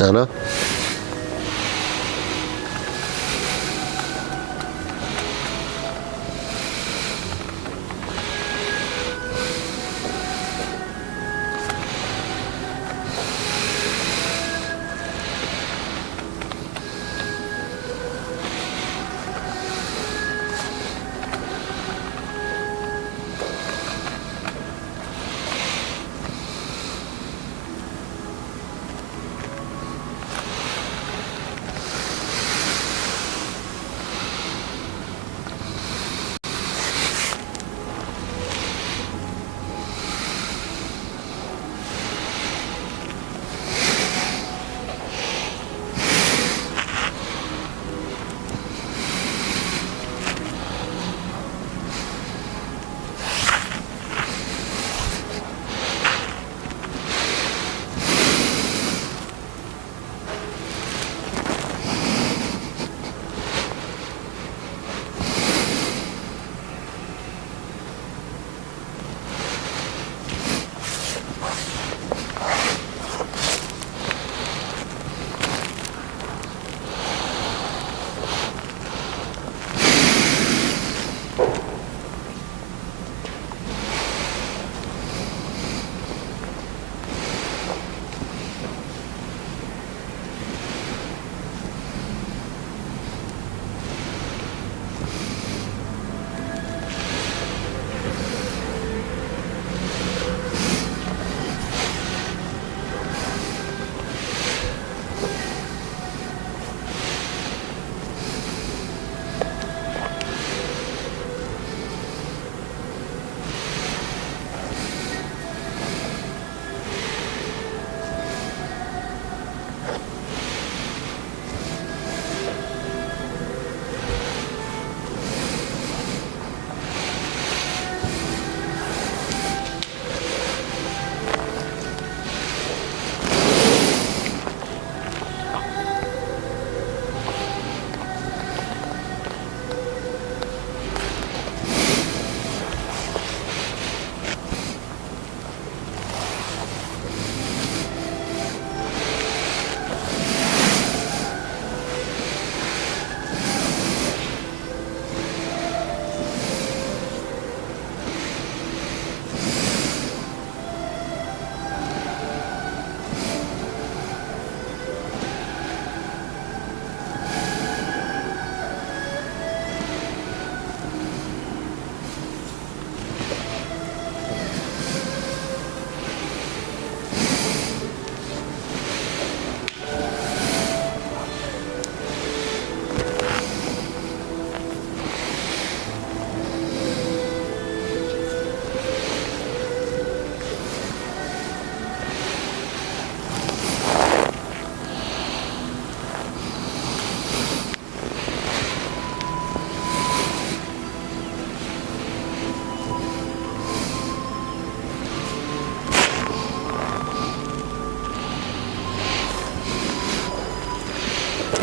center.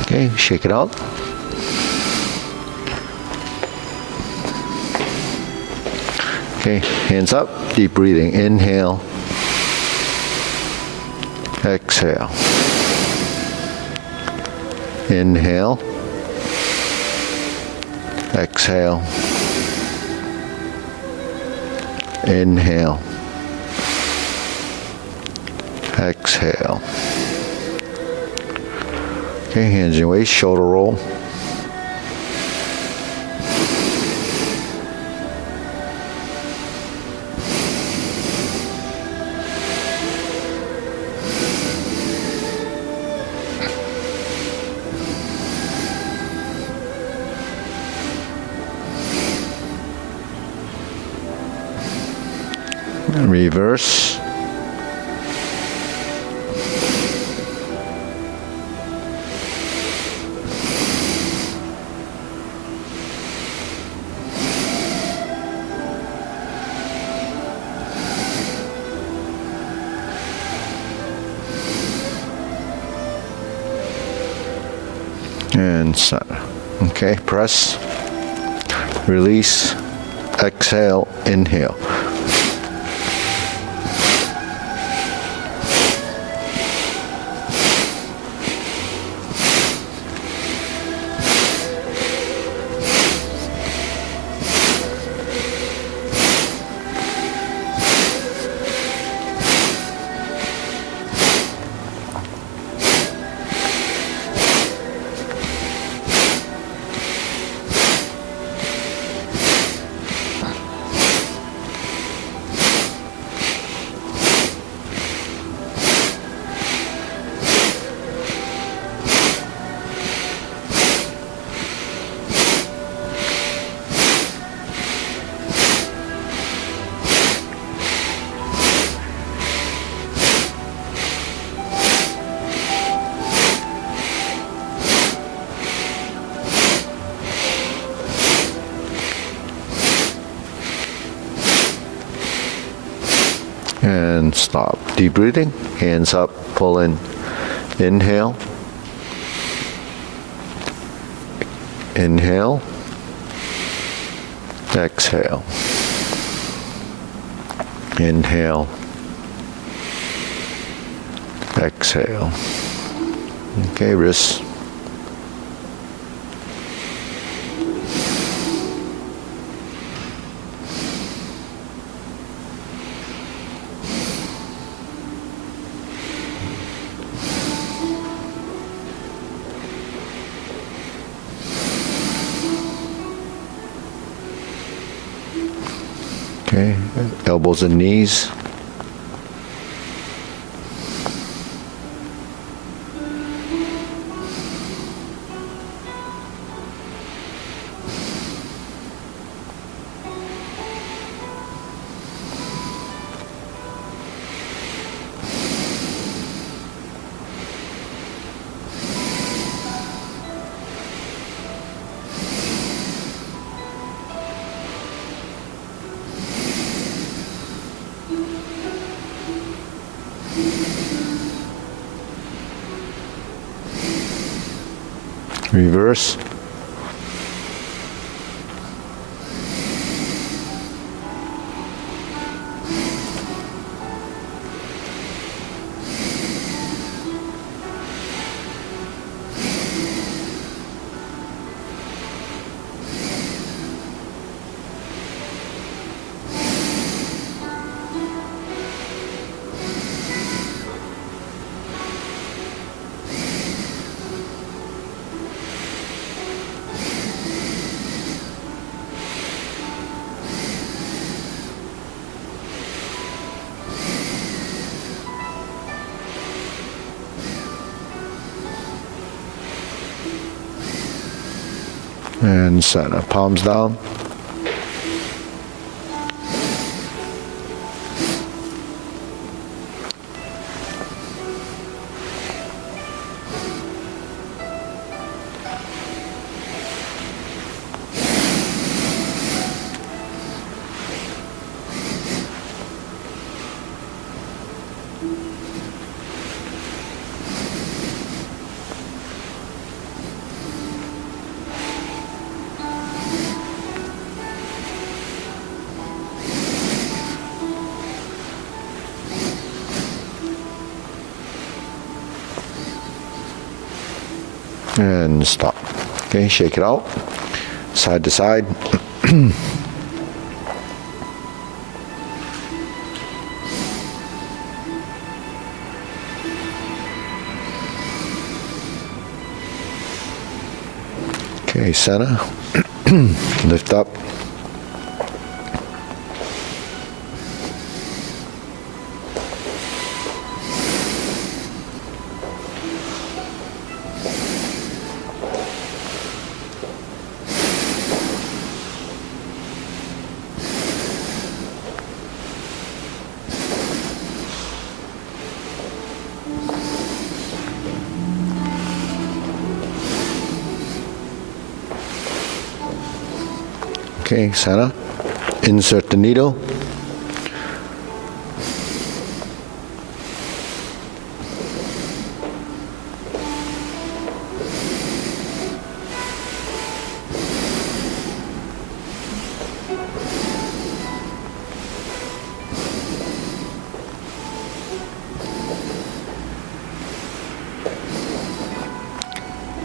Okay, shake it out. Okay, hands up, deep breathing. Inhale, exhale. Inhale, exhale. Inhale, exhale. Okay, hands in your waist, shoulder roll. Reverse. And center. Okay, press, release, exhale, inhale. And stop. Deep breathing. Hands up, pull in. Inhale. Inhale. Exhale. Inhale. Exhale. Okay, wrists. Okay, elbows and knees. Reverse. And center. Palms down. And stop. Okay, shake it out. Side to side. Okay, center. Lift up. Okay, center. Insert the needle.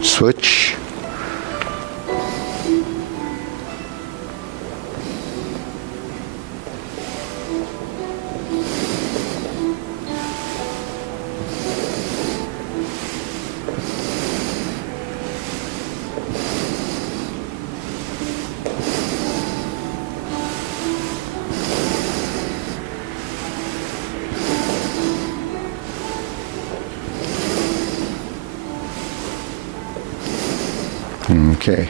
Switch. Okay.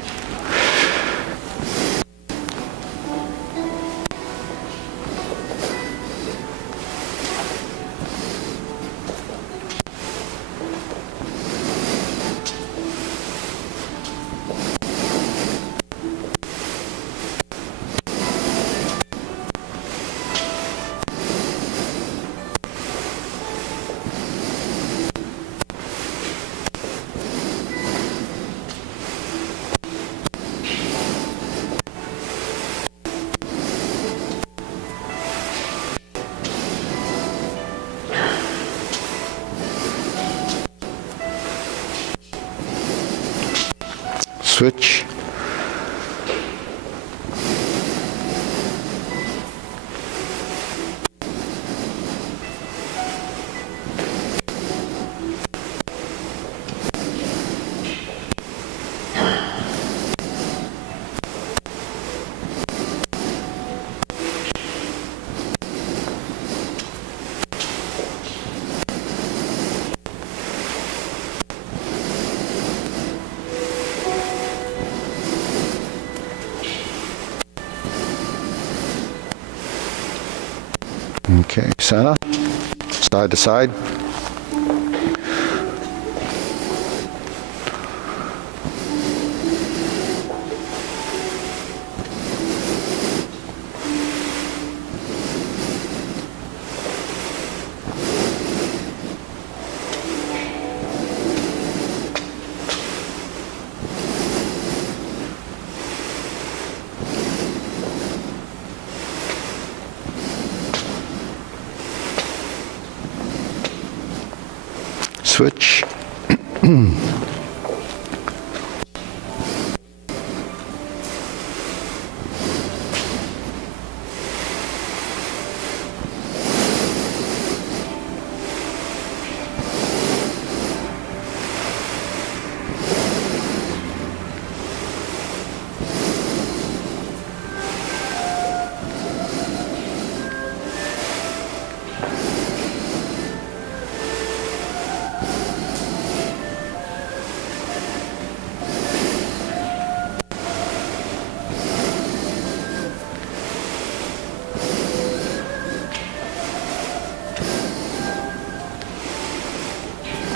switch. Okay, center, side to side. Switch.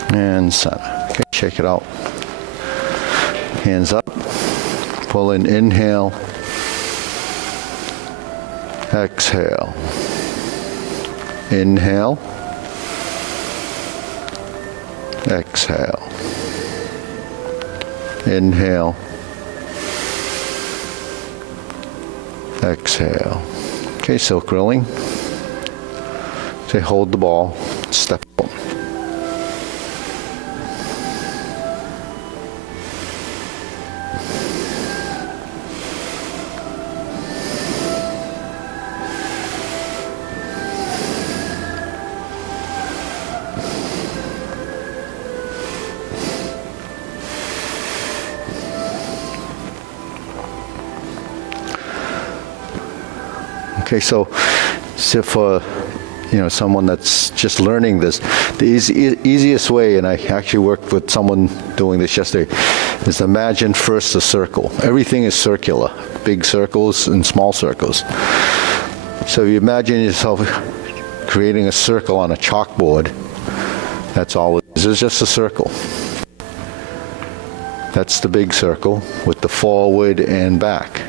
And center. Okay, check it out. Hands up. Pull in, inhale. Exhale. Inhale. Exhale. Inhale. Exhale. Okay, silk rolling. Say hold the ball. Step up. Okay, so for someone that's just learning this, the easiest way, and I actually worked with someone doing this yesterday, is imagine first a circle. Everything is circular, big circles and small circles. So you imagine yourself creating a circle on a chalkboard. That's all it is. It's just a circle. That's the big circle with the forward and back.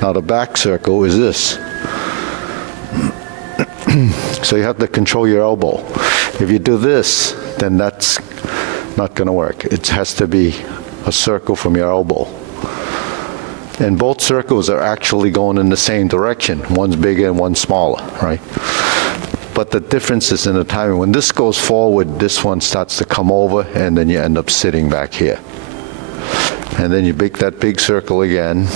Now the back circle is this. So you have to control your elbow. If you do this, then that's not going to work. It has to be a circle from your elbow. And both circles are actually going in the same direction. One's bigger and one's smaller, right? But the difference is in the timing. When this goes forward, this one starts to come over, and then you end up sitting back here. And then you make that big circle again,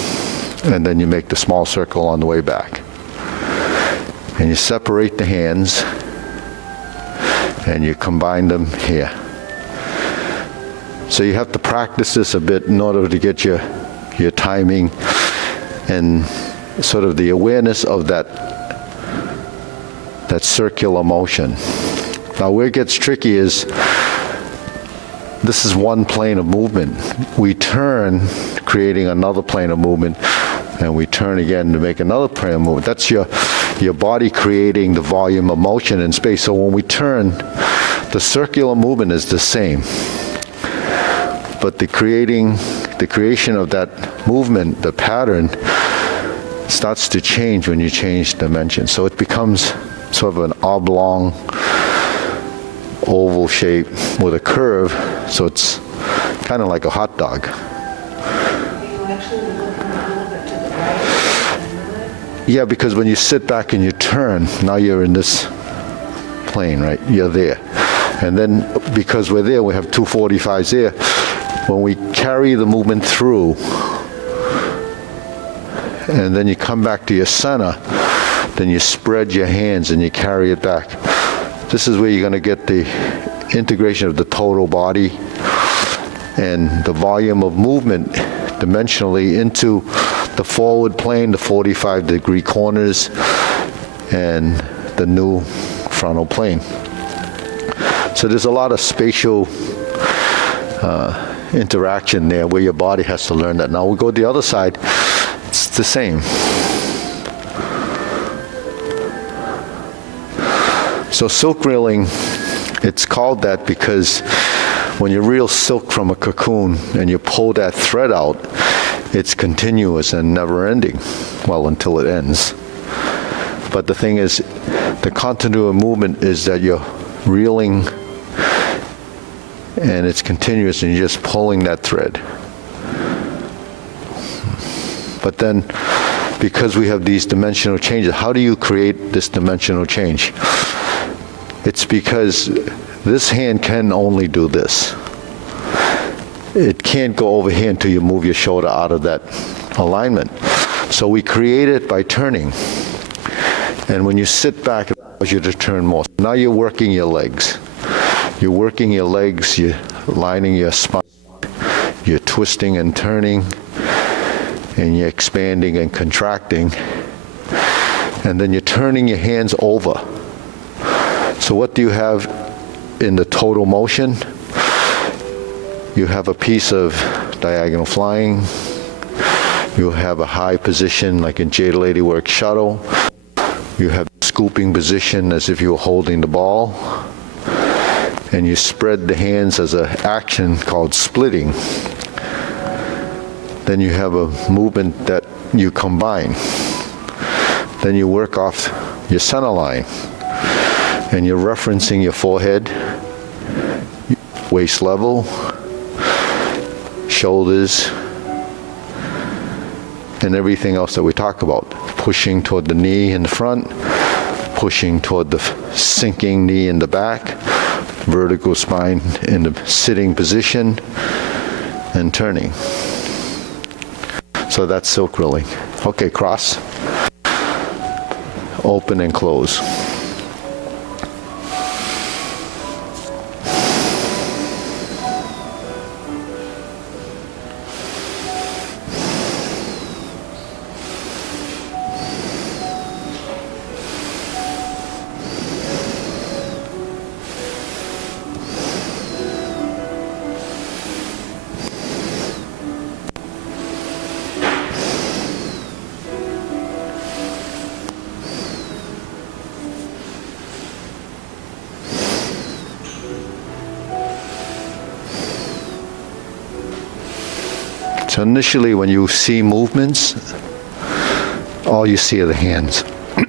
and then you make the small circle on the way back. And you separate the hands, and you combine them here. So you have to practice this a bit in order to get your timing and sort of the awareness of that circular motion. Now where it gets tricky is, this is one plane of movement. We turn, creating another plane of movement, and we turn again to make another plane of movement. That's your body creating the volume of motion in space. So when we turn, the circular movement is the same. But the creation of that movement, the pattern, starts to change when you change dimension. So it becomes sort of an oblong, oval shape with a curve. So it's kind of like a hot dog. Yeah, because when you sit back and you turn, now you're in this plane, right? You're there. And then because we're there, we have 245s there. when we carry the movement through, and then you come back to your center, then you spread your hands and you carry it back. This is where you're going to get the integration of the total body and the volume of movement dimensionally into the forward plane, the 45-degree corners, and the new frontal plane. So there's a lot of spatial interaction there where your body has to learn that. Now we go to the other side, it's the same. So silk reeling, it's called that because when you reel silk from a cocoon and you pull that thread out, it's continuous and never-ending, well, until it ends. But the thing is, the continuous movement is that you're reeling and it's continuous and you're just pulling that thread. But then, because we have these dimensional changes, how do you create this dimensional change? It's because this hand can only do this. It can't go over here until you move your shoulder out of that alignment. So we create it by turning. And when you sit back, it allows you to turn more. Now you're working your legs. You're working your legs, you're lining your spine, you're twisting and turning, and you're expanding and contracting. And then you're turning your hands over. So what do you have in the total motion? You have a piece of diagonal flying. You have a high position like in Jada Lady Work shuttle. You have scooping position as if you were holding the ball. And you spread the hands as an action called splitting. Then you have a movement that you combine. Then you work off your center line. And you're referencing your forehead, waist level, shoulders, and everything else that we talk about. Pushing toward the knee in the front, pushing toward the sinking knee in the back, vertical spine in the sitting position, and turning. So that's silk reeling. Okay, cross. Open and close. So initially when you see movements, all you see are the hands.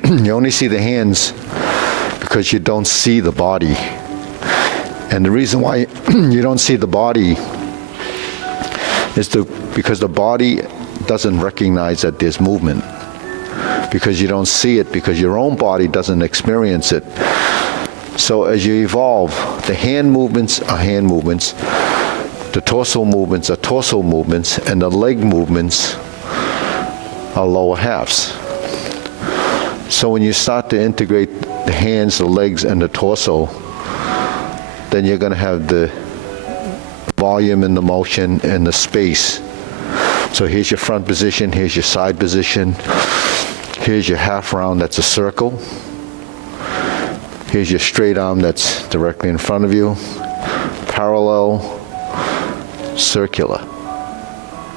You only see the hands because you don't see the body. And the reason why you don't see the body is because the body doesn't recognize that there's movement. Because you don't see it, because your own body doesn't experience it. So as you evolve, the hand movements are hand movements, the torso movements are torso movements, and the leg movements are lower halves. So when you start to integrate the hands, the legs, and the torso, then you're going to have the volume and the motion and the space. So here's your front position, here's your side position, here's your half round, that's a circle. Here's your straight arm that's directly in front of you, parallel, circular.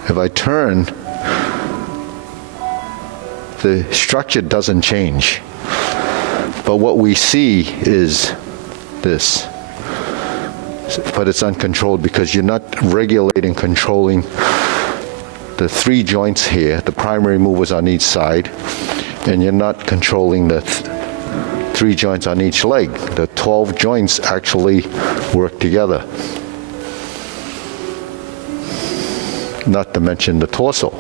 If I turn, the structure doesn't change. But what we see is this. But it's uncontrolled because you're not regulating, controlling the three joints here, the primary movers on each side, and you're not controlling the three joints on each leg. The 12 joints actually work together. Not to mention the torso.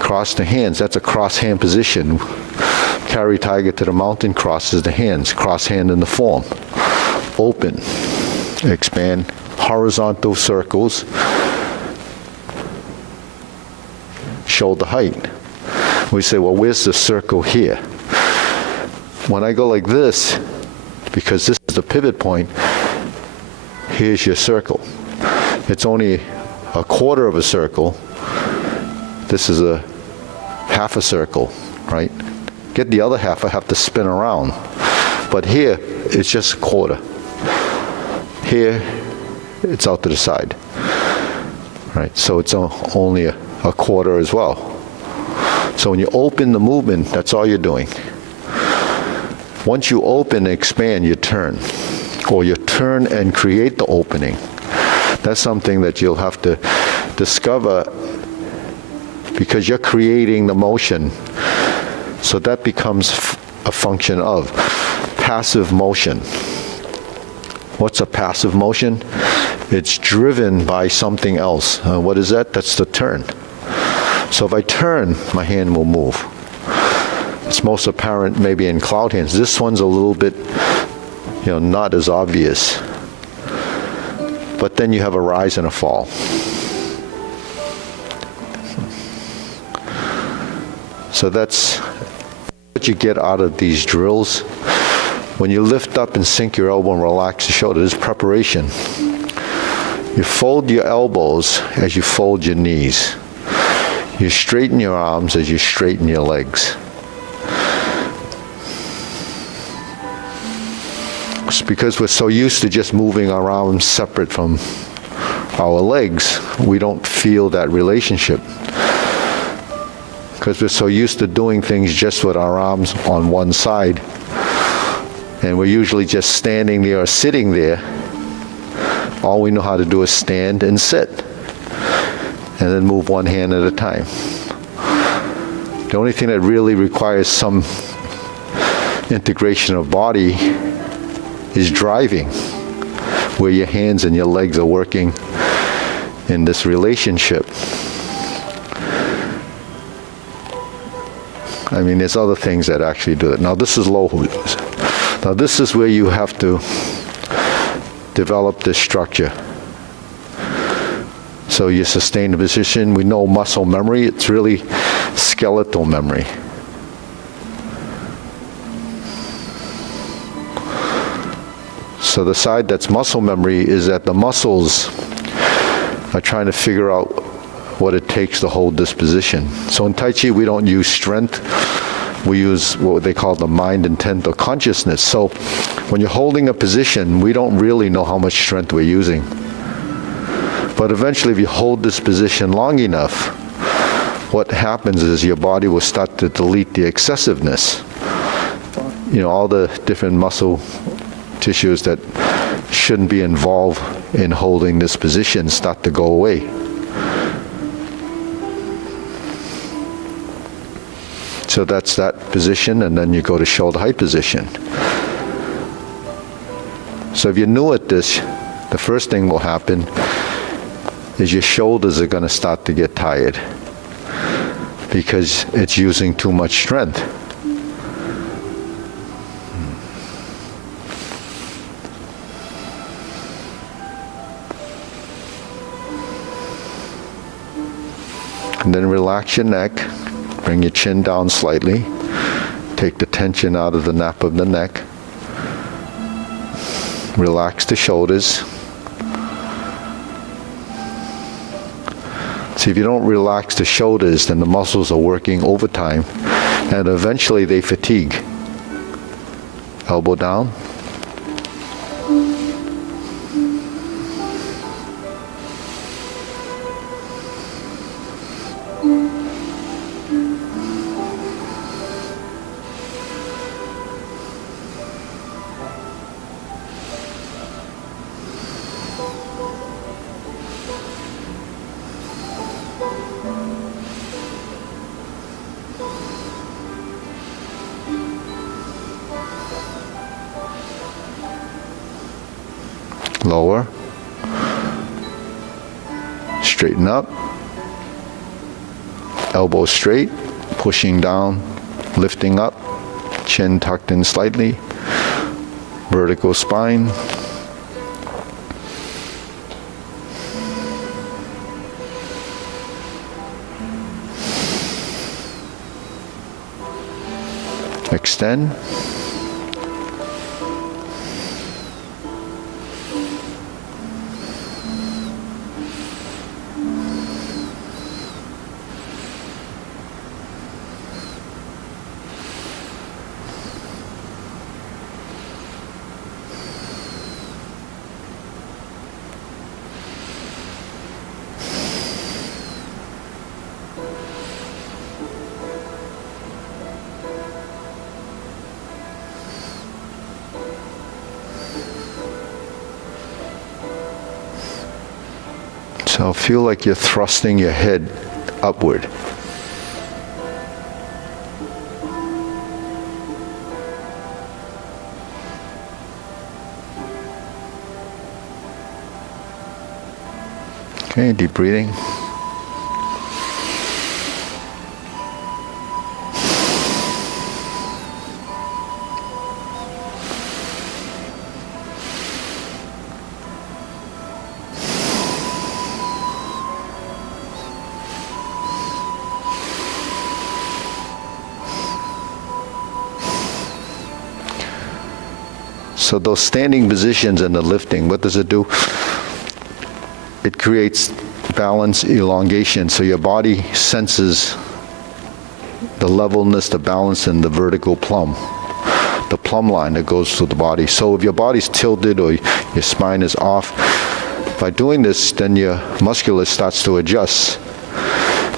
Cross the hands, that's a cross hand position. Carry tiger to the mountain, crosses the hands, cross hand in the form. Open, expand, horizontal circles, shoulder height. We say, well, where's the circle here? When I go like this, because this is the pivot point, here's your circle. It's only a quarter of a circle. This is a half a circle, right? Get the other half, I have to spin around. But here, it's just a quarter. Here, it's out to the side, right? So it's only a quarter as well. So when you open the movement, that's all you're doing. Once you open and expand, you turn. Or you turn and create the opening. That's something that you'll have to discover, because you're creating the motion. So that becomes a function of passive motion. What's a passive motion? It's driven by something else. What is that? That's the turn. So if I turn, my hand will move. It's most apparent maybe in cloud hands. This one's a little bit, not as obvious. But then you have a rise and a fall. So that's what you get out of these drills. When you lift up and sink your elbow and relax the shoulder, this is preparation. You fold your elbows as you fold your knees. You straighten your arms as you straighten your legs. It's because we're so used to just moving our arms separate from our legs, we don't feel that relationship. Because we're so used to doing things just with our arms on one side. And we're usually just standing there or sitting there. All we know how to do is stand and sit. And then move one hand at a time. The only thing that really requires some integration of body is driving, where your hands and your legs are working in this relationship. I mean, there's other things that actually do it. Now, this is low hoots. Now, this is where you have to develop this structure. So you sustain the position. We know muscle memory. It's really skeletal memory. So the side that's muscle memory is that the muscles are trying to figure out what it takes to hold this position. So in Tai Chi, we don't use strength. We use what they call the mind, intent, or consciousness. So when you're holding a position, we don't really know how much strength we're using. But eventually, if you hold this position long enough, what happens is your body will start to delete the excessiveness. All the different muscle tissues that shouldn't be involved in holding this position start to go away. So that's that position, and then you go to shoulder height position. So if you're new at this, the first thing will happen is your shoulders are going to start to get tired because it's using too much strength. And then relax your neck. Bring your chin down slightly. Take the tension out of the nape of the neck. Relax the shoulders. See, if you don't relax the shoulders, then the muscles are working overtime, and eventually they fatigue. Elbow down. Lower. Straighten up. Elbow straight. Pushing down. Lifting up. Chin tucked in slightly. Vertical spine. Extend. So feel like you're thrusting your head upward. Okay, deep breathing. So those standing positions and the lifting, what does it do? It creates balance, elongation, so your body senses the levelness, the balance, and the vertical plumb, the plumb line that goes through the body. So if your body's tilted or your spine is off, by doing this, then your musculature starts to adjust,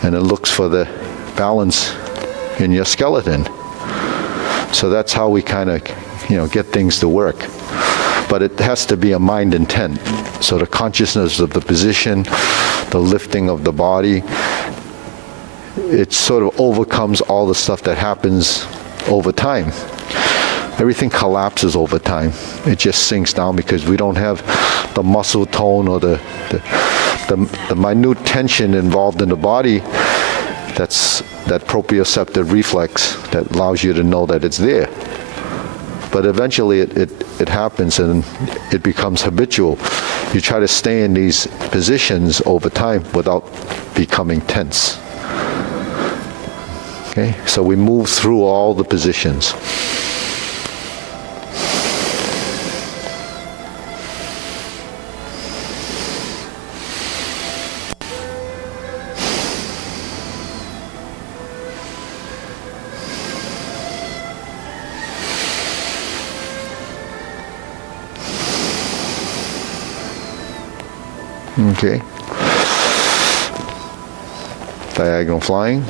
and it looks for the balance in your skeleton. So that's how we kind of, get things to work. But it has to be a mind intent. So the consciousness of the position, the lifting of the body, it sort of overcomes all the stuff that happens over time. Everything collapses over time. It just sinks down because we don't have the muscle tone or the minute tension involved in the body. That's that proprioceptive reflex that allows you to know that it's there. But eventually it happens and it becomes habitual. You try to stay in these positions over time without becoming tense. Okay, so we move through all the positions. Okay. Diagonal flying.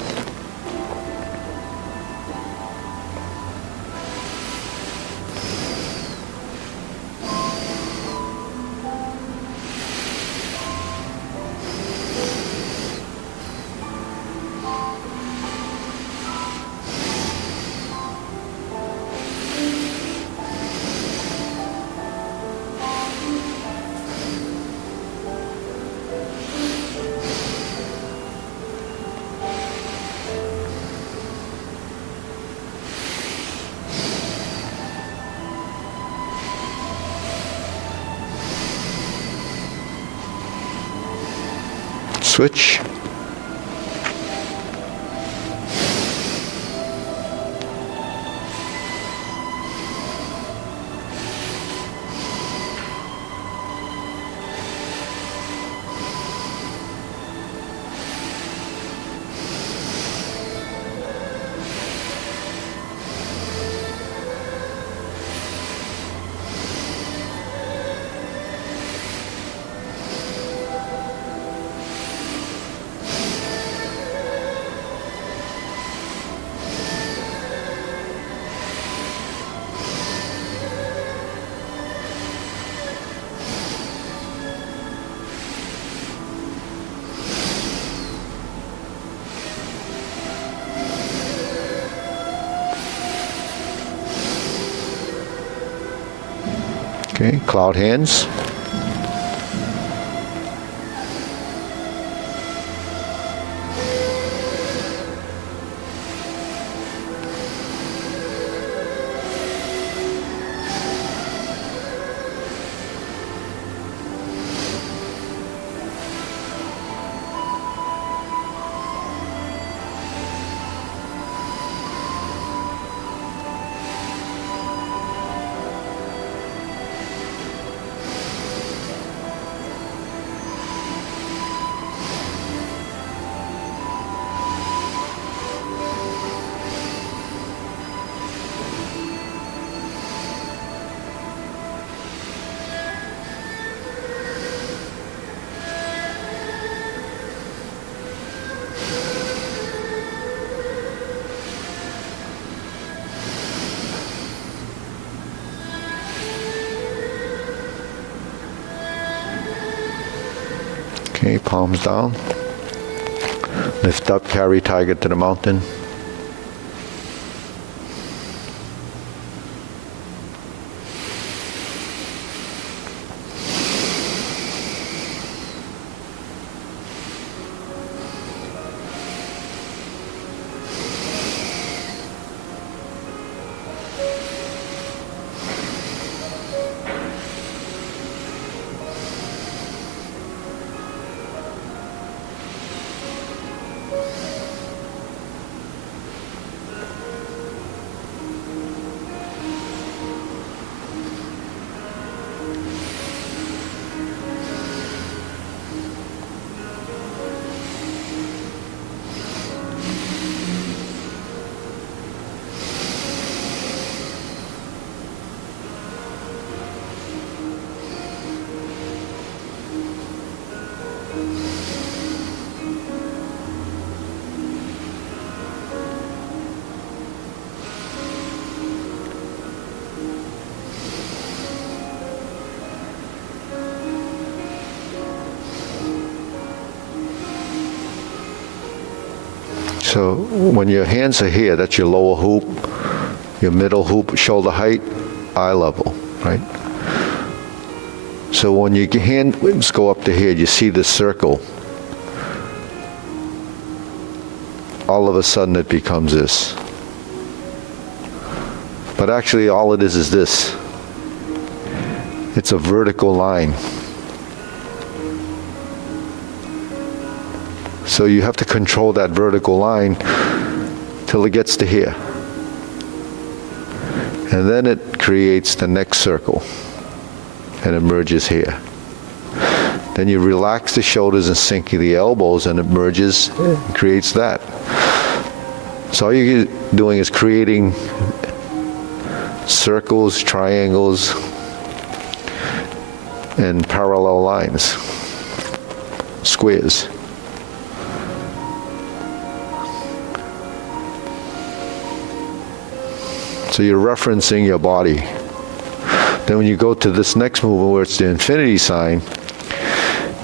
Switch. Okay, cloud hands. Okay, palms down. Lift up, carry tiger to the mountain. So when your hands are here, that's your lower hoop, your middle hoop, shoulder height, eye level, right? So when your hands go up to here, you see this circle. All of a sudden it becomes this. But actually all it is this. It's a vertical line. So you have to control that vertical line till it gets to here. And then it creates the next circle and it merges here. Then you relax the shoulders and sink the elbows and it merges and creates that. So all you're doing is creating circles, triangles, and parallel lines, squares. So you're referencing your body. Then when you go to this next movement where it's the infinity sign,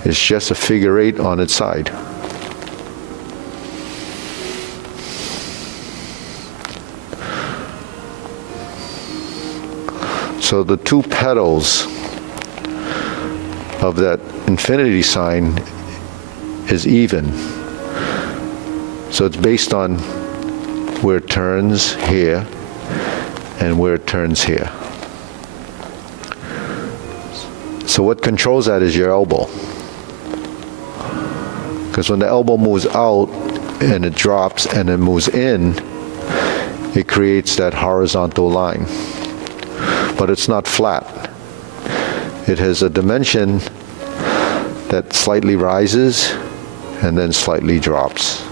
it's just a figure 8 on its side. So the two petals of that infinity sign is even. So it's based on where it turns here and where it turns here. So what controls that is your elbow. Because when the elbow moves out and it drops and it moves in, it creates that horizontal line. But it's not flat. It has a dimension that slightly rises and then slightly drops.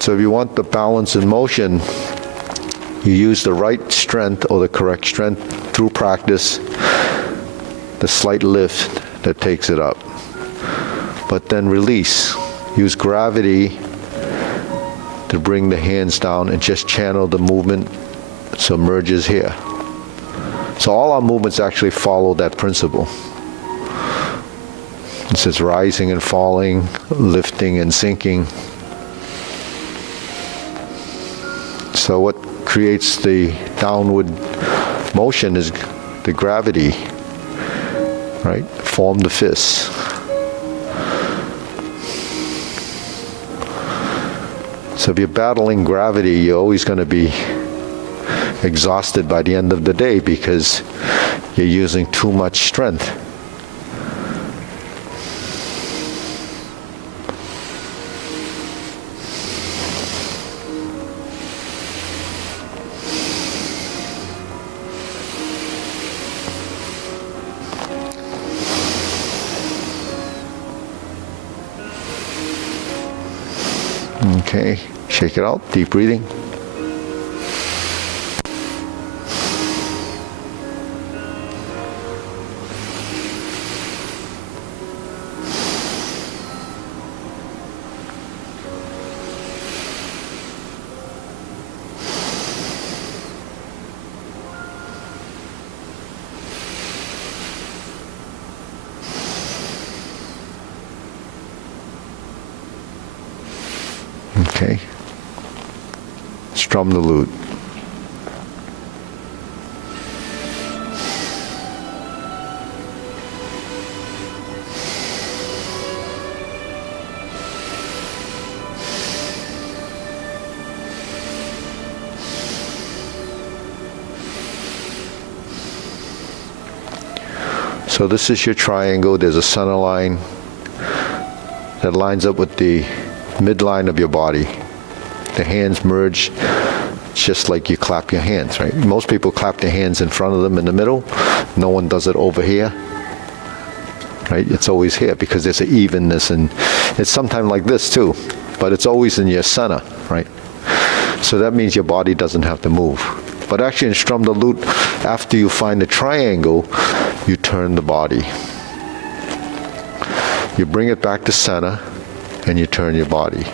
So if you want the balance in motion, you use the right strength or the correct strength through practice, the slight lift that takes it up. But then release. Use gravity to bring the hands down and just channel the movement so it merges here. So all our movements actually follow that principle. It says rising and falling, lifting and sinking. So what creates the downward motion is the gravity, right? Form the fists. So if you're battling gravity, you're always going to be exhausted by the end of the day because you're using too much strength. Okay, shake it out, deep breathing. Okay? Strum the lute. So this is your triangle. There's a center line that lines up with the midline of your body. The hands merge just like you clap your hands, right? Most people clap their hands in front of them in the middle. No one does it over here, right? It's always here because there's an evenness, and it's sometimes like this too, but it's always in your center, right? So that means your body doesn't have to move. But actually in Strum the Lute, after you find the triangle, you turn the body. You bring it back to center, and you turn your body.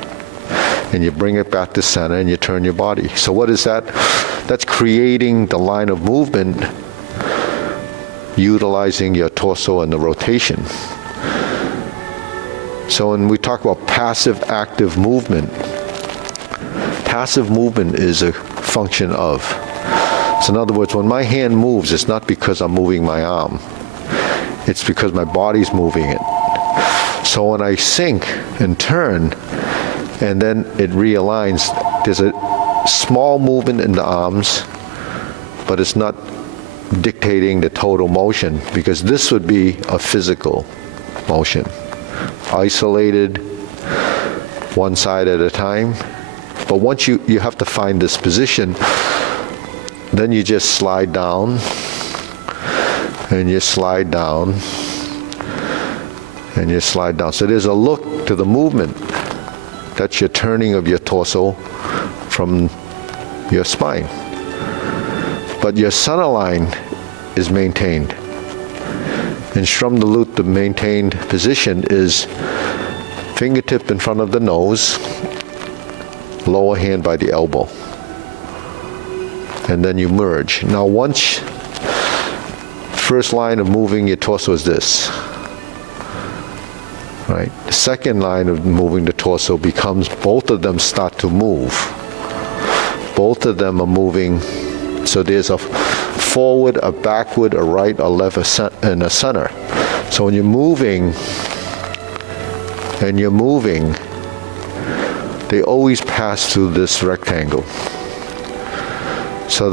And you bring it back to center, and you turn your body. So what is that? That's creating the line of movement, utilizing your torso and the rotation. So when we talk about passive active movement is a function of. So in other words, when my hand moves, it's not because I'm moving my arm. It's because my body's moving it. So when I sink and turn, and then it realigns, there's a small movement in the arms, but it's not dictating the total motion, because this would be a physical motion. Isolated, one side at a time. But once you have to find this position, then you just slide down, and you slide down, and you slide down. So there's a look to the movement. That's your turning of your torso from your spine. But your center line is maintained. In Strum the Lute, the maintained position is fingertip in front of the nose, lower hand by the elbow. And then you merge. Now once, first line of moving your torso is this. Right? The second line of moving the torso becomes both of them start to move. Both of them are moving. So there's a forward, a backward, a right, a left, and a center. So when you're moving, and you're moving, they always pass through this rectangle. So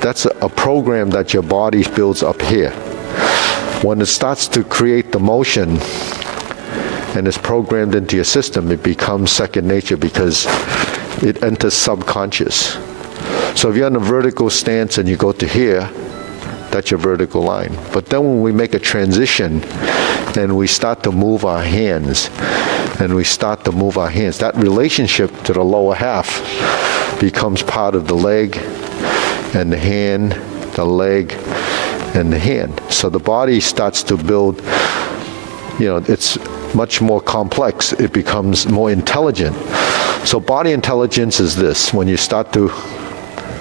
that's a program that your body builds up here. When it starts to create the motion, and it's programmed into your system, it becomes second nature because it enters subconscious. So if you're in a vertical stance and you go to here, that's your vertical line. But then when we make a transition and we start to move our hands, that relationship to the lower half becomes part of the leg and the hand, the leg and the hand. So the body starts to build, it's much more complex. It becomes more intelligent. So body intelligence is this. When you start to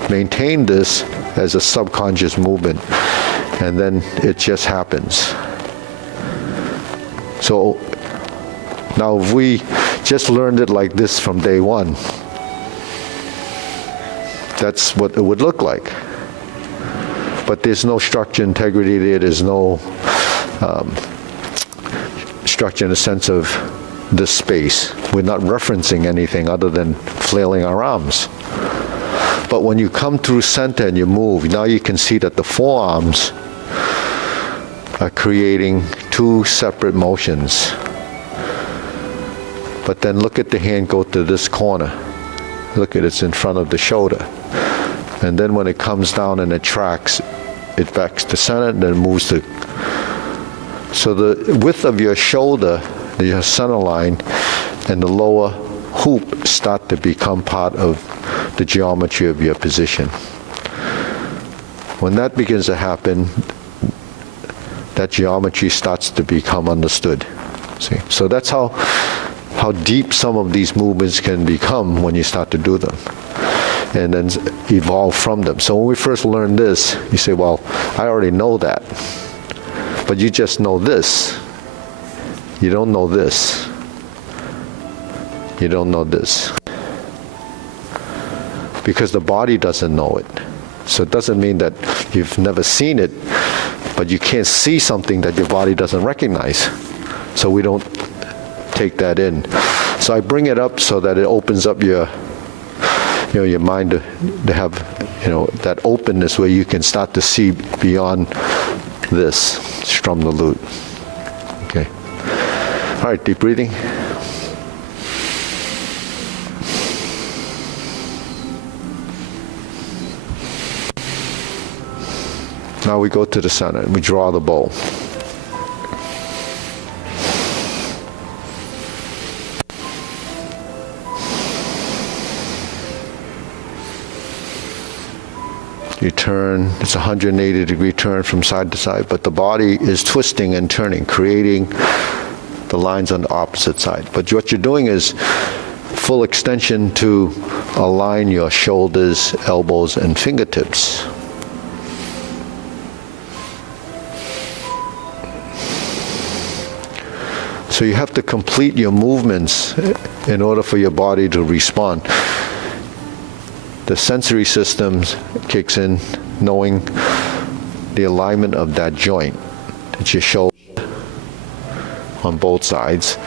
maintain this as a subconscious movement, and then it just happens. So now if we just learned it like this from day one, that's what it would look like. But there's no structure, integrity there. There's no structure in the sense of this space. We're not referencing anything other than flailing our arms. But when you come through center and you move, now you can see that the forearms are creating two separate motions. But then look at the hand go to this corner. Look at it's in front of the shoulder. And then when it comes down and it tracks, it backs to center and then moves to. So the width of your shoulder, your center line, and the lower hoop start to become part of the geometry of your position. When that begins to happen, that geometry starts to become understood. See? So that's how deep some of these movements can become when you start to do them, and then evolve from them. So when we first learn this, you say, well, I already know that. But you just know this. You don't know this. You don't know this. because the body doesn't know it. So it doesn't mean that you've never seen it, but you can't see something that your body doesn't recognize. So we don't take that in. So I bring it up so that it opens up your mind to have, that openness where you can start to see beyond this, strum the lute. Okay. All right, deep breathing. Now we go to the center and we draw the bow. You turn, it's a 180-degree turn from side to side, but the body is twisting and turning, creating the lines on the opposite side. But what you're doing is full extension to align your shoulders, elbows, and fingertips. So you have to complete your movements in order for your body to respond. The sensory system kicks in, knowing the alignment of that joint. It's your shoulder on both sides,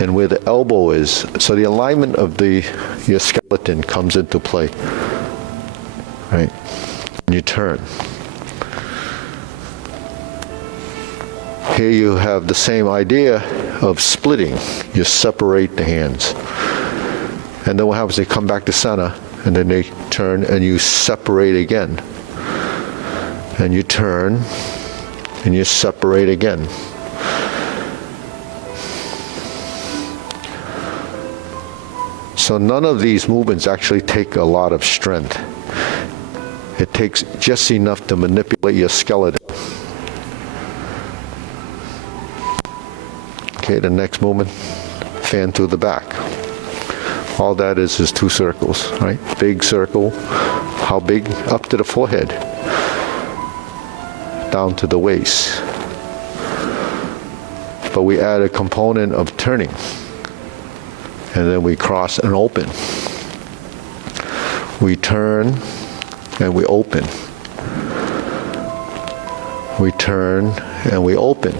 and where the elbow is. So the alignment of your skeleton comes into play, right? And you turn. Here you have the same idea of splitting. You separate the hands. And then what happens, they come back to center, and then they turn and you separate again. And you turn and you separate again. So none of these movements actually take a lot of strength. It takes just enough to manipulate your skeleton. Okay, the next movement, fan through the back. All that is 2 circles, right? Big circle. How big? Up to the forehead. Down to the waist. But we add a component of turning. And then we cross and open. We turn and we open. We turn and we open.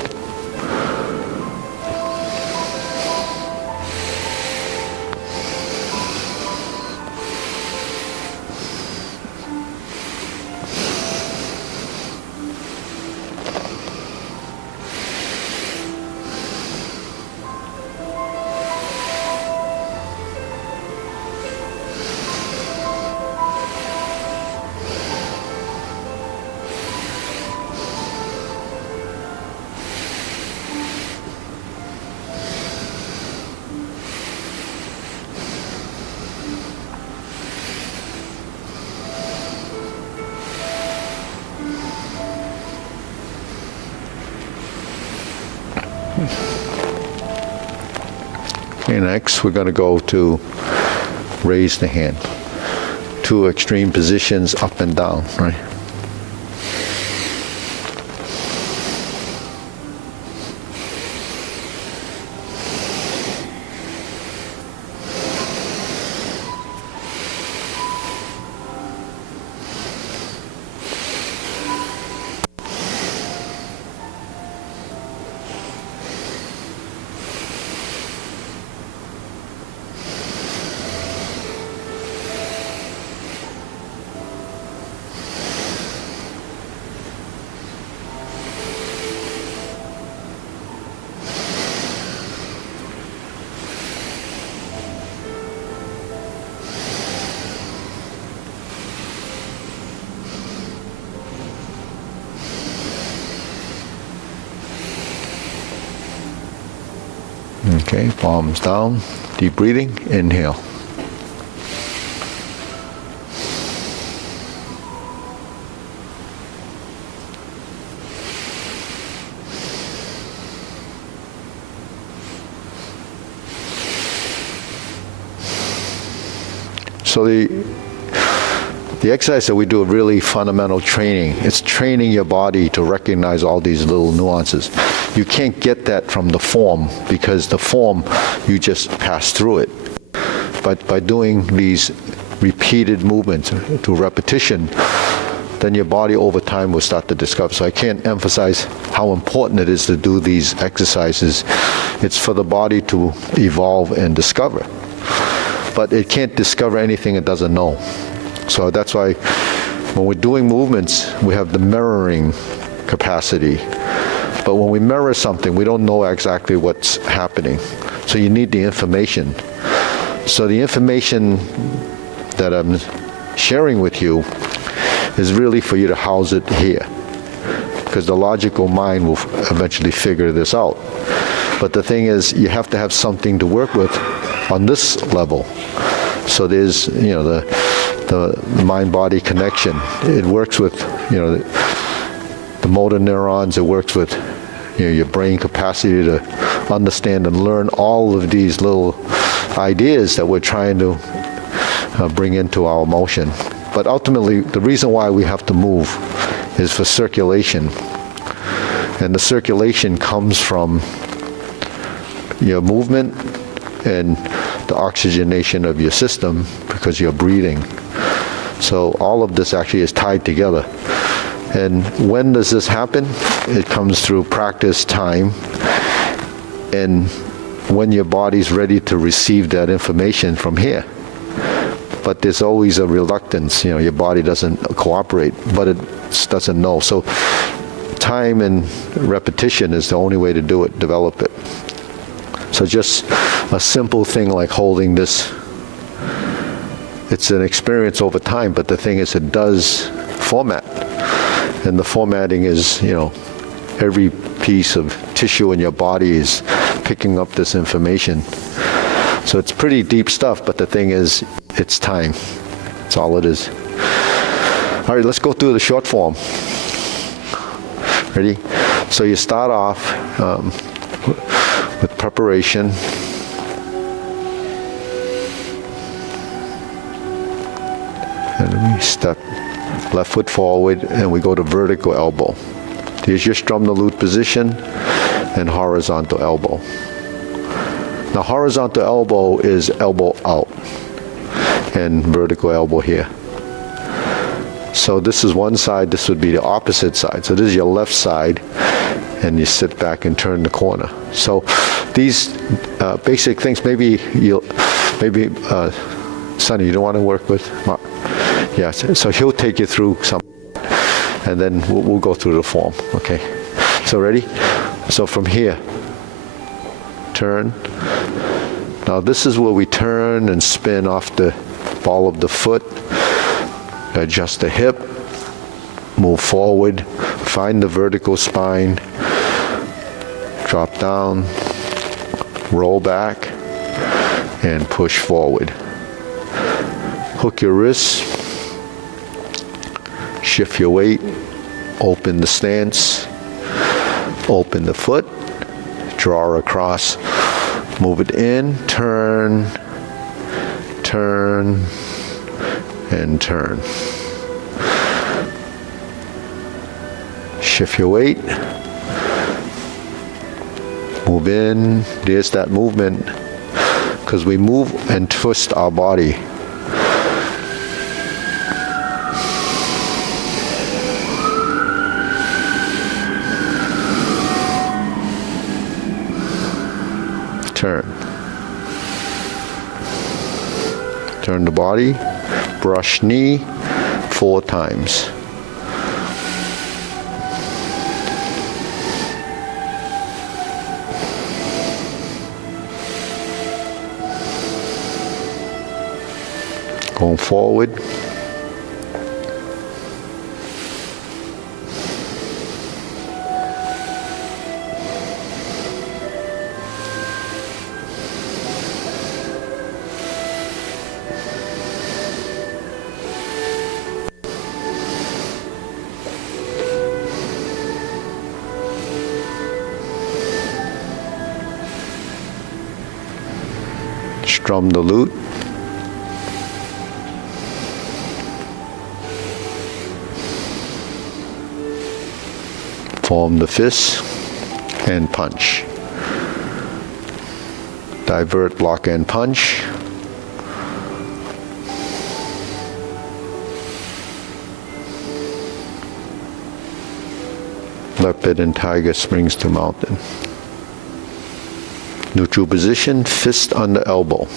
Okay, next we're going to go to raise the hand. 2 extreme positions, up and down, right? Okay, palms down, deep breathing, inhale. So the exercise that we do, really fundamental training. It's training your body to recognize all these little nuances. You can't get that from the form, because the form, you just pass through it. But by doing these repeated movements, to repetition, then your body over time will start to discover. So I can't emphasize how important it is to do these exercises. It's for the body to evolve and discover. But it can't discover anything it doesn't know. So that's why when we're doing movements, we have the mirroring capacity. But when we mirror something, we don't know exactly what's happening. So you need the information. So the information that I'm sharing with you is really for you to house it here, because the logical mind will eventually figure this out. But the thing is, you have to have something to work with on this level. So there's, the mind-body connection. It works with, the motor neurons. It works with, your brain capacity to understand and learn all of these little ideas that we're trying to bring into our motion. But ultimately, the reason why we have to move is for circulation. And the circulation comes from your movement and the oxygenation of your system, because you're breathing. So all of this actually is tied together. And when does this happen? It comes through practice, time, and when your body's ready to receive that information from here. But there's always a reluctance, your body doesn't cooperate, but it doesn't know. So time and repetition is the only way to do it, develop it. So just a simple thing like holding this, it's an experience over time, but the thing is, it does format. And the formatting is, every piece of tissue in your body is picking up this information. So it's pretty deep stuff, but the thing is, it's time. That's all it is. All right, let's go through the short form. Ready? So you start off with preparation. And we step left foot forward, and we go to vertical elbow. Here's your strum the lute position and horizontal elbow. Now horizontal elbow is elbow out and vertical elbow here. So this is one side, this would be the opposite side. So this is your left side, and you sit back and turn the corner. So these basic things, maybe Sonny, you don't want to work with Mark? Yeah, so he'll take you through some, and then we'll go through the form, okay? So ready? So from here, turn. Now this is where we turn and spin off the ball of the foot, adjust the hip, move forward, find the vertical spine, drop down, roll back, and push forward. Hook your wrists, shift your weight, open the stance, open the foot, draw across, move it in, turn, turn, and turn. Shift your weight, move in. There's that movement, because we move and twist our body. Turn. Turn the body, brush knee 4 times. Going forward. Strum the lute. Form the fist and punch. Divert, block, and punch. Leopard and tiger springs to mountain. Neutral position, fist under elbow.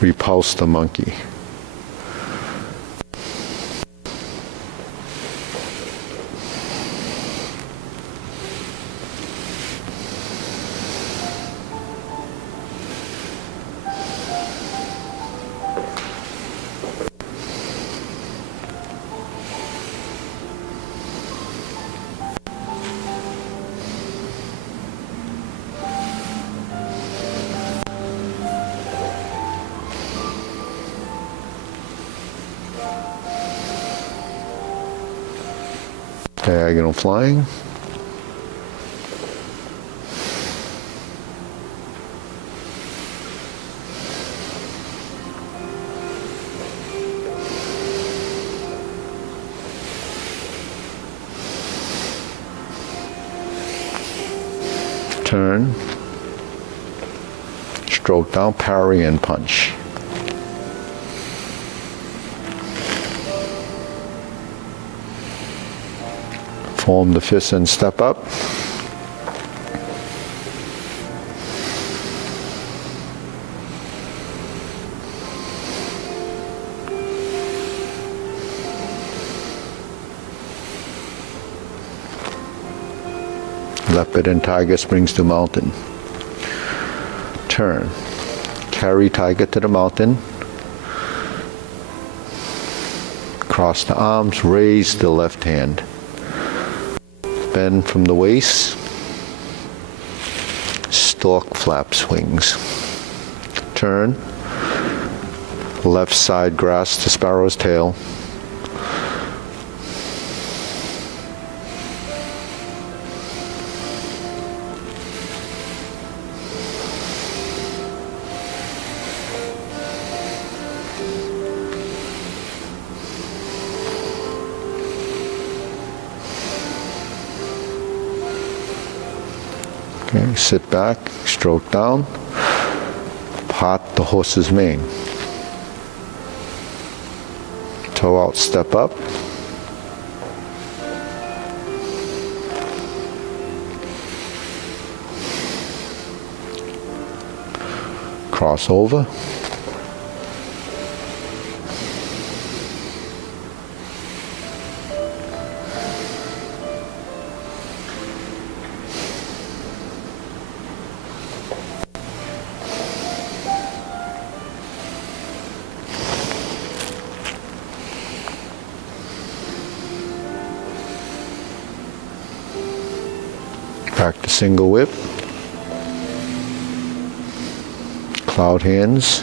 Repulse the monkey. Diagonal flying. Turn. Stroke down, parry and punch. Form the fist and step up. Leopard and tiger springs to mountain. Turn. Carry tiger to the mountain. Cross the arms, raise the left hand. Bend from the waist. Stork flaps wings. Turn. Left side grasp the sparrow's tail. Okay, sit back, stroke down, part the horse's mane. Toe out, step up. Cross over. Back to single whip. Cloud hands.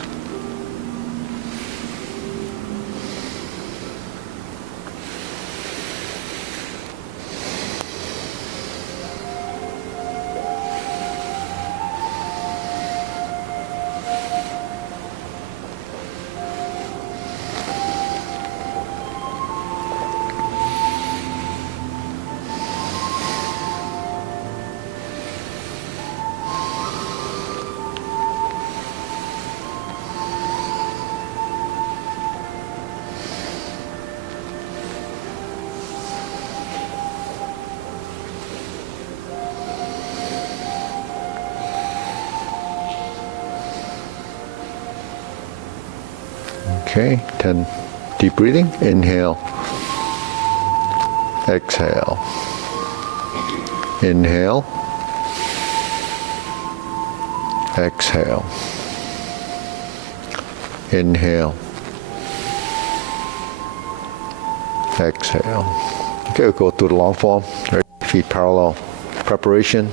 Okay, 10 deep breathing. Inhale. Exhale. Inhale. Exhale. Inhale. Exhale. Okay, we'll go through the long form. Right, feet parallel. Preparation.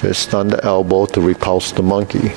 Fist on the elbow to repulse the monkey.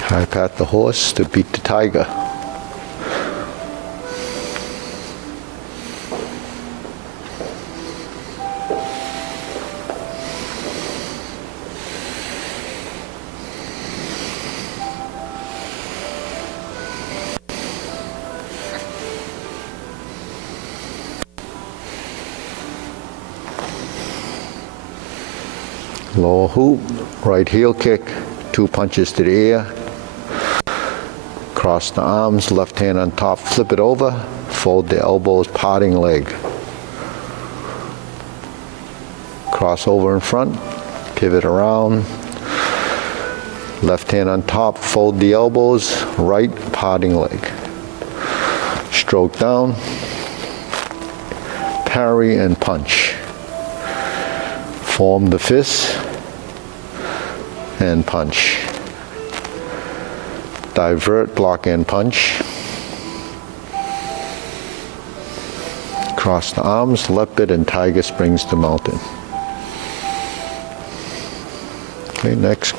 High pat the horse to beat the tiger. Lower hoop, right heel kick, 2 punches to the ear. Cross the arms, left hand on top, flip it over, fold the elbows, parting leg. Cross over in front, pivot around, left hand on top, fold the elbows, right parting leg. Stroke down, parry and punch. Form the fist and punch. Divert, block and punch. Cross the arms, leopard and tiger springs to mountain. Okay, next,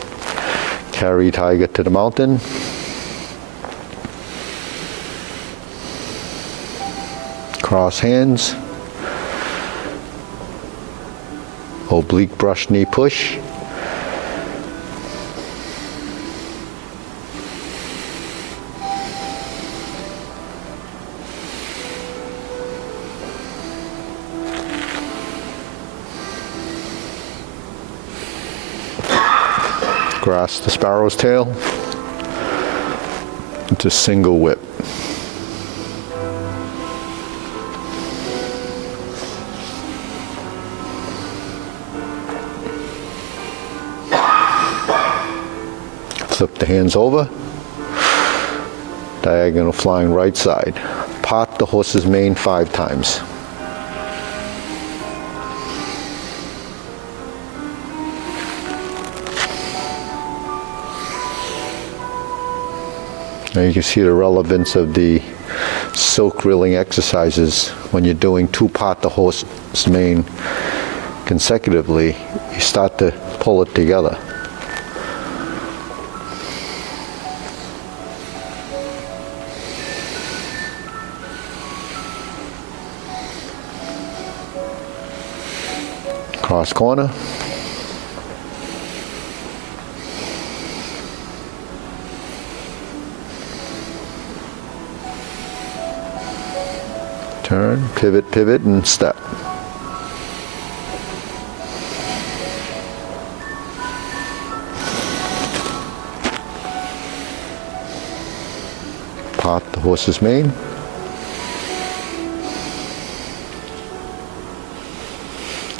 carry tiger to the mountain. Cross hands. Oblique brush knee push. Grasp the sparrow's tail into single whip. Flip the hands over. Diagonal flying right side. Part the horse's mane 5 times. Now you can see the relevance of the silk reeling exercises. When you're doing 2 part the horse's mane consecutively, you start to pull it together. Cross corner. Turn, pivot, pivot, and step. Part the horse's mane.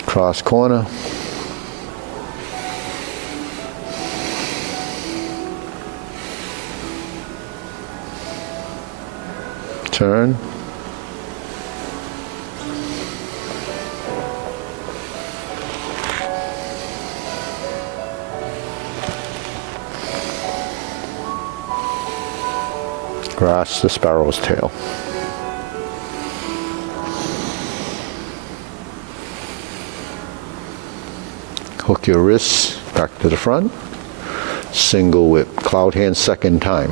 Cross corner. Turn. Grasp the sparrow's tail. Hook your wrists back to the front. Single whip. Cloud hand second time.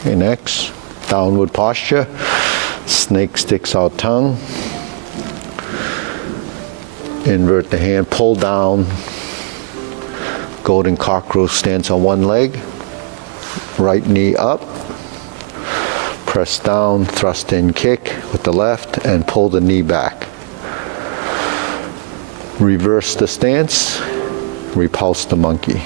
Okay, next, downward posture, snake sticks out tongue. Invert the hand, pull down, golden cockroach stance on one leg, right knee up, press down, thrust in kick with the left, and pull the knee back. Reverse the stance, repulse the monkey.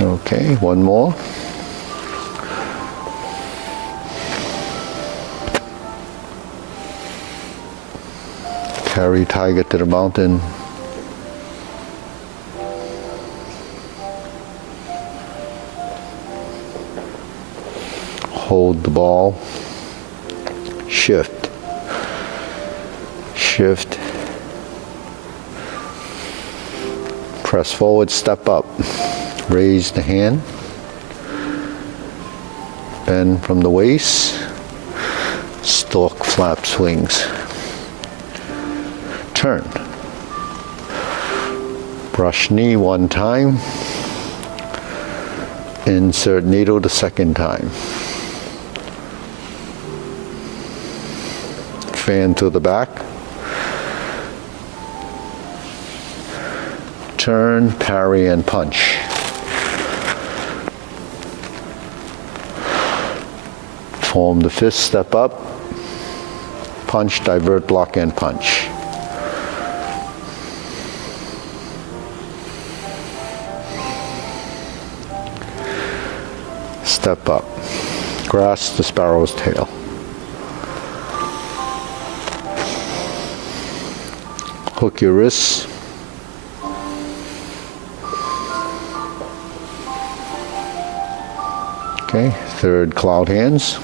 Okay, one more. Carry tiger to the mountain. Hold the ball. Shift. Shift. Press forward, step up. Raise the hand, bend from the waist, stork flap swings. Turn. Brush knee 1 time, insert needle the 2nd time. Fan to the back. Turn, parry, and punch. Form the fist, step up, punch, divert, block, and punch. Step up, grasp the sparrow's tail. Hook your wrists. Okay, third, cloud hands.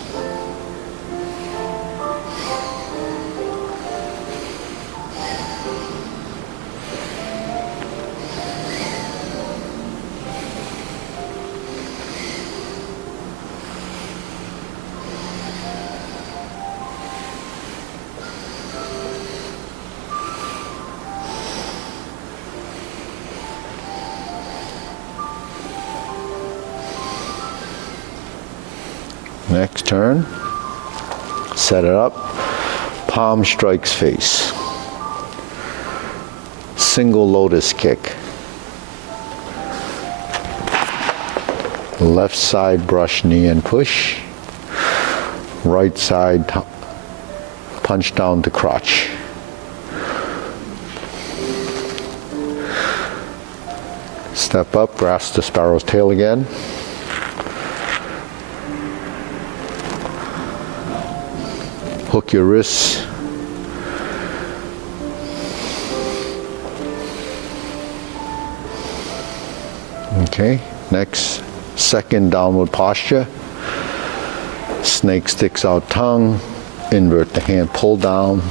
Next turn, set it up, palm strikes face, single lotus kick, left side brush knee and push, right side punch down to crotch. Step up, grasp the sparrow's tail again. Hook your wrists. Okay, next, second downward posture. Snake sticks out tongue, invert the hand, pull down,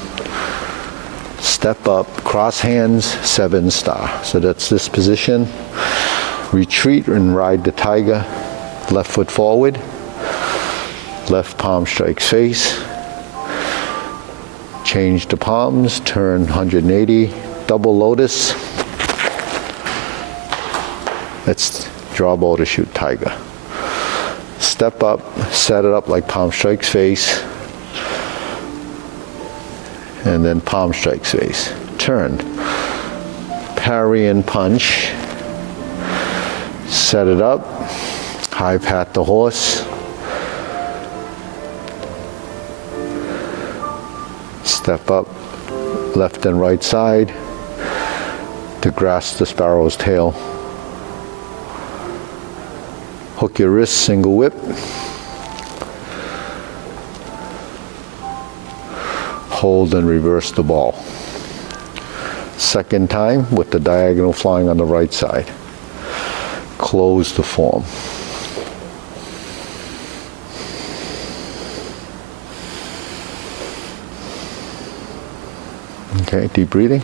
step up, cross hands, 7 star. So that's this position. Retreat and ride the tiger, left foot forward, left palm strikes face. Change the palms, turn 180, double lotus. Let's draw bow to shoot tiger. Step up, set it up like palm strikes face, and then palm strikes face. Turn, parry and punch. Set it up, high pat the horse. Step up, left and right side to grasp the sparrow's tail. Hook your wrist, single whip. Hold and reverse the ball. Second time with the diagonal flying on the right side. Close the form. Okay, deep breathing.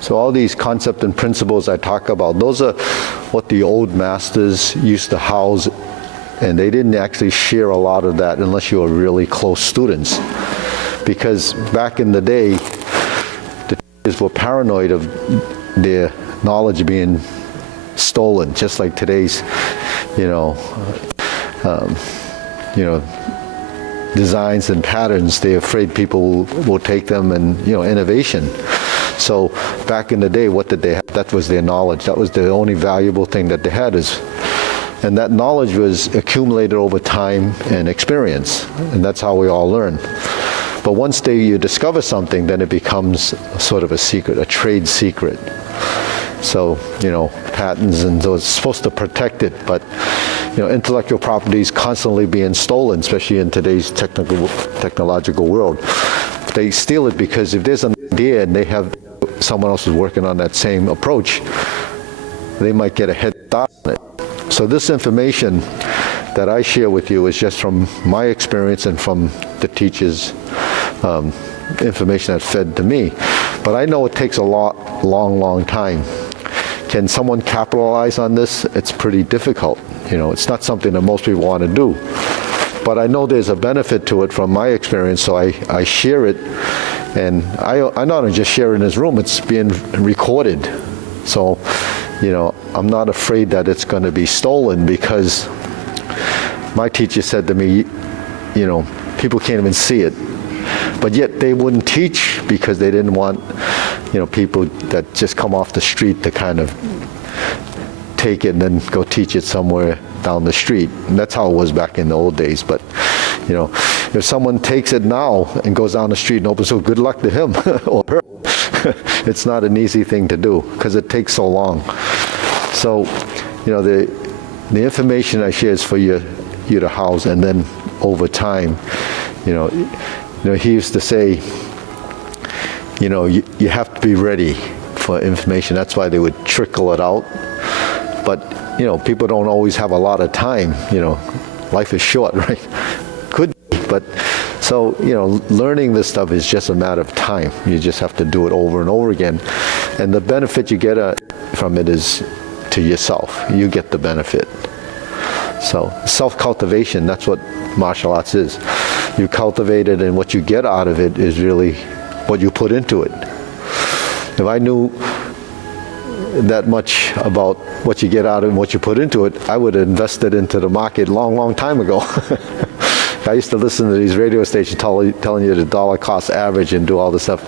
So all these concepts and principles I talk about, those are what the old masters used to house, and they didn't actually share a lot of that unless you were really close students. Because back in the day, the teachers were paranoid of their knowledge being stolen, just like today's, designs and patterns. They're afraid people will take them, and innovation. So back in the day, what did they have? That was their knowledge. That was the only valuable thing that they had, and that knowledge was accumulated over time and experience, and that's how we all learn. But once you discover something, then it becomes sort of a secret, a trade secret. So, patents and those, supposed to protect it, but intellectual property is constantly being stolen, especially in today's technological world. They steal it because if there's an idea and they have someone else is working on that same approach, they might get a head start on it. So this information that I share with you is just from my experience and from the teachers' information that's fed to me. But I know it takes a long time. Can someone capitalize on this? It's pretty difficult. It's not something that most people want to do. But I know there's a benefit to it from my experience, so I share it, And I not only just share in this room, it's being recorded. So, I'm not afraid that it's going to be stolen, because my teacher said to me, people can't even see it. But yet they wouldn't teach because they didn't want, people that just come off the street to kind of take it and then go teach it somewhere down the street. And that's how it was back in the old days. But, if someone takes it now and goes down the street and opens, so good luck to him or her. It's not an easy thing to do because it takes so long. So, the information I share is for you to house, and then over time, he used to say, you have to be ready for information. That's why they would trickle it out. But, people don't always have a lot of time. Life is short, right? Could be, but so, learning this stuff is just a matter of time. You just have to do it over and over again. And the benefit you get from it is to yourself. You get the benefit. So self-cultivation, that's what martial arts is. You cultivate it, and what you get out of it is really what you put into it. If I knew that much about what you get out of it and what you put into it, I would have invested into the market long time ago. I used to listen to these radio stations telling you the dollar cost average and do all this stuff.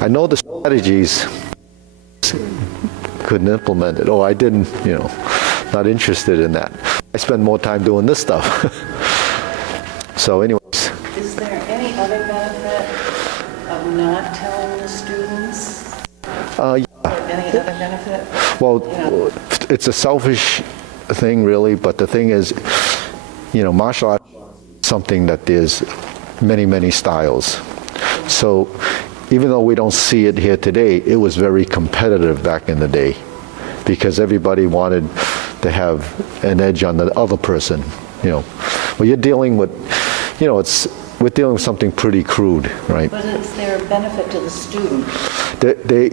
I know the strategies, couldn't implement it. I didn't, not interested in that. I spend more time doing this stuff. So anyways. Is there any other benefit of not telling the students? Yeah. Any other benefit? Well, it's a selfish thing, really, but the thing is, martial arts is something that there's many styles. So even though we don't see it here today, it was very competitive back in the day, because everybody wanted to have an edge on the other person. Well, you're dealing with, we're dealing with something pretty crude, right? But is there a benefit to the student? They